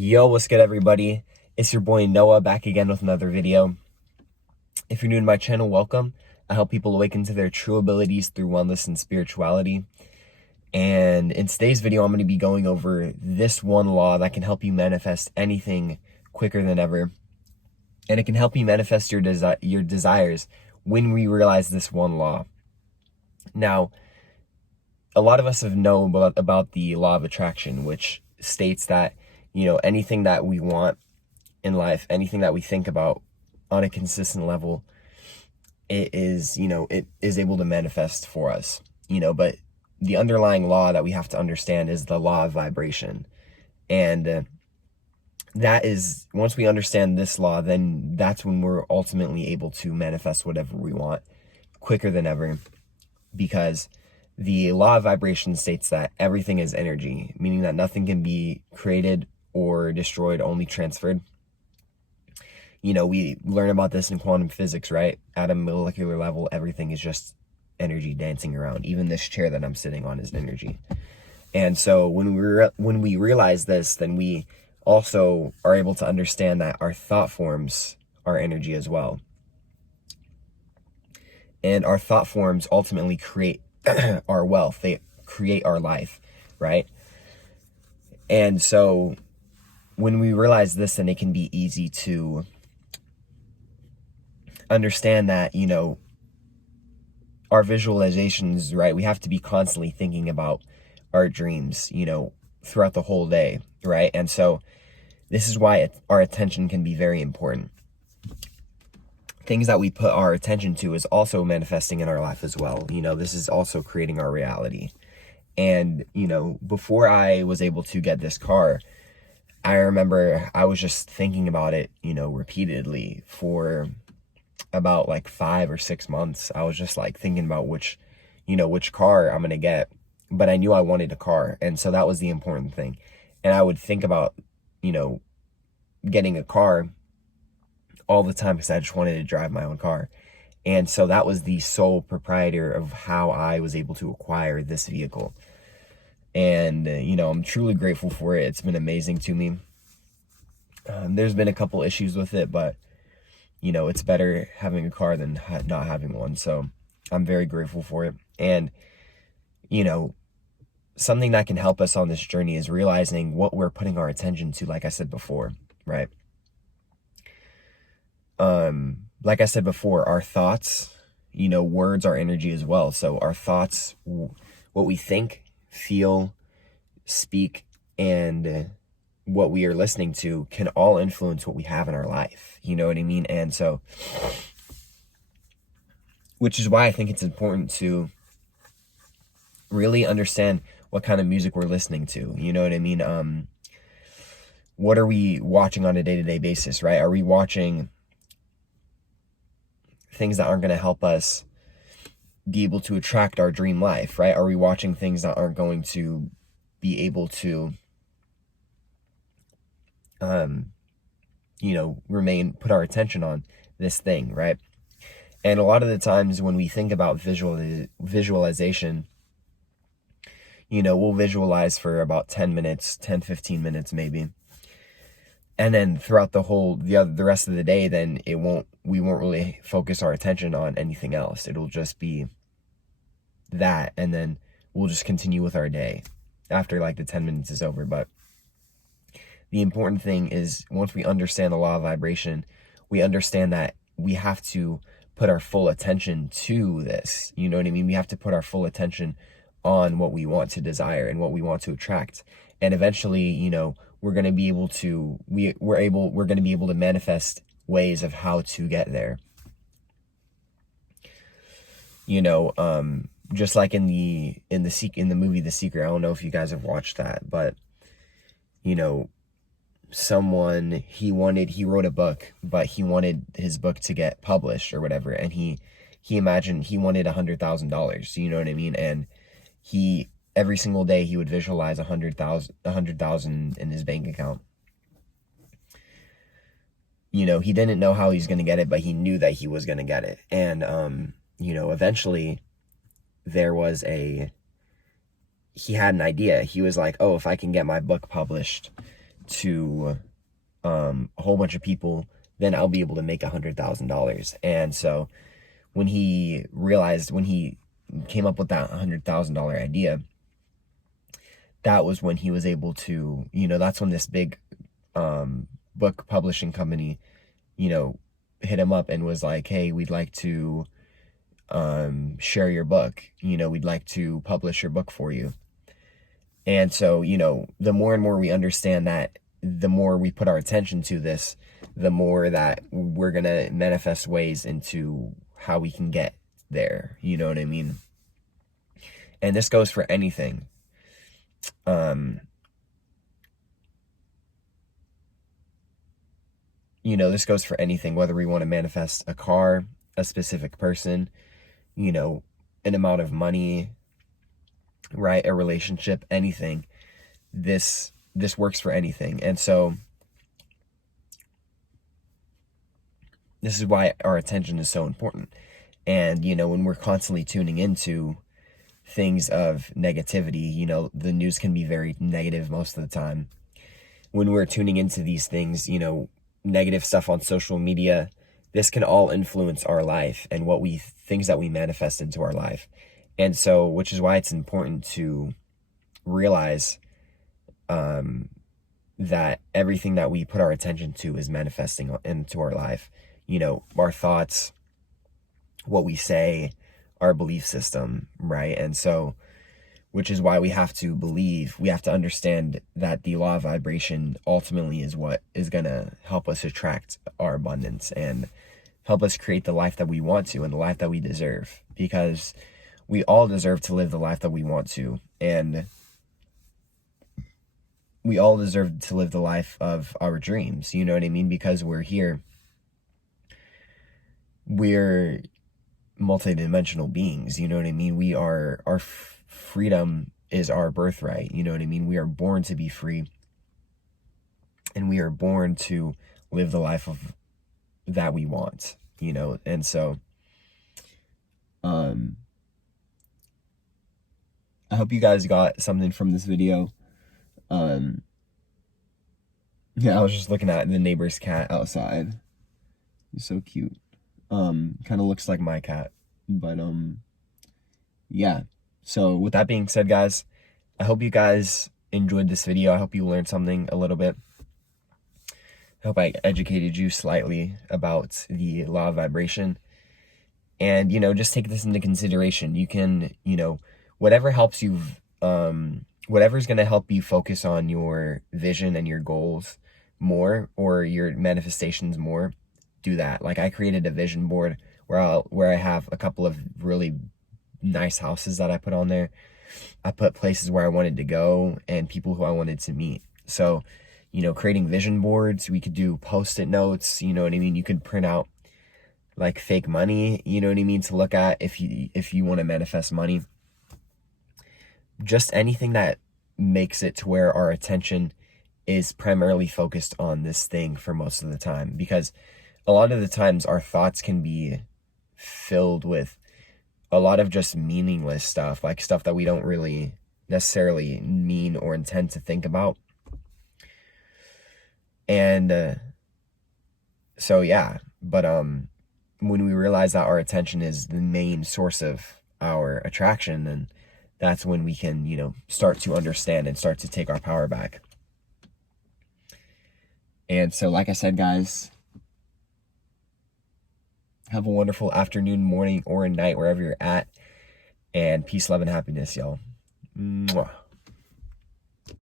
Yo, what's good, everybody? It's your boy Noah back again with another video. If you're new to my channel, welcome. I help people awaken to their true abilities through wellness and spirituality. And in today's video, I'm going to be going over this one law that can help you manifest anything quicker than ever. And it can help you manifest your desires when we realize this one law. Now, a lot of us have known about the law of attraction, which states that anything that we want in life, anything that we think about on a consistent level, it is able to manifest for us, but the underlying law that we have to understand is the law of vibration. And that is, once we understand this law, then that's when we're ultimately able to manifest whatever we want quicker than ever, because the law of vibration states that everything is energy, meaning that nothing can be created or destroyed, only transferred. We learn about this in quantum physics, right? At a molecular level, everything is just energy dancing around. Even this chair that I'm sitting on is energy. And so when we realize this, then we also are able to understand that our thought forms are energy as well. And our thought forms ultimately create our wealth. They create our life, right? And so when we realize this, then it can be easy to understand that, our visualizations, right? We have to be constantly thinking about our dreams, throughout the whole day, right? And so this is why our attention can be very important. Things that we put our attention to is also manifesting in our life as well. This is also creating our reality. And, before I was able to get this car, I remember I was just thinking about it, repeatedly for about like 5 or 6 months. I was just like thinking about which car I'm going to get, but I knew I wanted a car. And so that was the important thing. And I would think about, getting a car all the time because I just wanted to drive my own car. And so that was the sole proprietor of how I was able to acquire this vehicle. And, I'm truly grateful for it. It's been amazing to me. There's been a couple issues with it, but, it's better having a car than not having one. So I'm very grateful for it. And, something that can help us on this journey is realizing what we're putting our attention to, like I said before, right? Like I said before, our thoughts, words are energy as well. So our thoughts, what we think, feel, speak, and what we are listening to can all influence what we have in our life. You know what I mean? And so, which is why I think it's important to really understand what kind of music we're listening to. You know what I mean? What are we watching on a day-to-day basis, right? Are we watching things that aren't going to help us be able to attract our dream life, right? Are we watching things that aren't going to be able to, put our attention on this thing, right? And a lot of the times when we think about visualization, we'll visualize for about 10 minutes, 10, 15 minutes maybe. And then throughout the rest of the day, then we won't really focus our attention on anything else. It'll just be that. And then we'll just continue with our day after like the 10 minutes is over. But the important thing is, once we understand the law of vibration, we understand that we have to put our full attention to this. You know what I mean? We have to put our full attention on what we want to desire and what we want to attract. And eventually, we're going to be able to, we're going to be able to manifest ways of how to get there. Just like in the movie The Secret. I don't know if you guys have watched that, but he wrote a book, but he wanted his book to get published or whatever, and he imagined he wanted $100,000. You know what I mean? And every single day he would visualize 100,000 in his bank account. He didn't know how he's going to get it, but he knew that he was going to get it. And eventually he had an idea. He was like, oh, if I can get my book published to a whole bunch of people, then I'll be able to make $100,000. And so when he came up with that $100,000 idea, that was when he was able to, that's when this big book publishing company, hit him up and was like, hey, we'd like to share your book. We'd like to publish your book for you. And so, the more and more we understand that, the more we put our attention to this, the more that we're going to manifest ways into how we can get there. You know what I mean? And this goes for anything. This goes for anything, whether we want to manifest a car, a specific person, an amount of money, right? A relationship, anything. This works for anything. And so this is why our attention is so important. And, when we're constantly tuning into things of negativity, the news can be very negative most of the time. When we're tuning into these things, negative stuff on social media, this can all influence our life and things that we manifest into our life. And so, which is why it's important to realize that everything that we put our attention to is manifesting into our life. Our thoughts, what we say, our belief system, right? And so, which is why we have to understand that the law of vibration ultimately is what is going to help us attract our abundance and help us create the life that we want to and the life that we deserve, because we all deserve to live the life that we want to. And we all deserve to live the life of our dreams. You know what I mean? Because we're here. We're multidimensional beings. You know what I mean? Our freedom is our birthright. You know what I mean? We are born to be free. And we are born to live the life that we want, And so, I hope you guys got something from this video. Yeah, I was just looking at the neighbor's cat outside. He's so cute. Kind of looks like my cat, but, yeah. So with that being said, guys, I hope you guys enjoyed this video. I hope you learned something a little bit. I hope I educated you slightly about the law of vibration. And, just take this into consideration. You can, whatever helps you, whatever's going to help you focus on your vision and your goals more, or your manifestations more, do that. Like, I created a vision board where I have a couple of really nice houses that I put on there. I put places where I wanted to go and people who I wanted to meet. So, creating vision boards, we could do Post-it notes, you know what I mean? You could print out like fake money, you know what I mean, to look at if you want to manifest money. Just anything that makes it to where our attention is primarily focused on this thing for most of the time, because a lot of the times our thoughts can be filled with a lot of just meaningless stuff, like stuff that we don't really necessarily mean or intend to think about. And so yeah, but when we realize that our attention is the main source of our attraction, then that's when we can, start to understand and start to take our power back. And so, like I said, guys, have a wonderful afternoon, morning, or night, wherever you're at. And peace, love, and happiness, y'all. Mwah.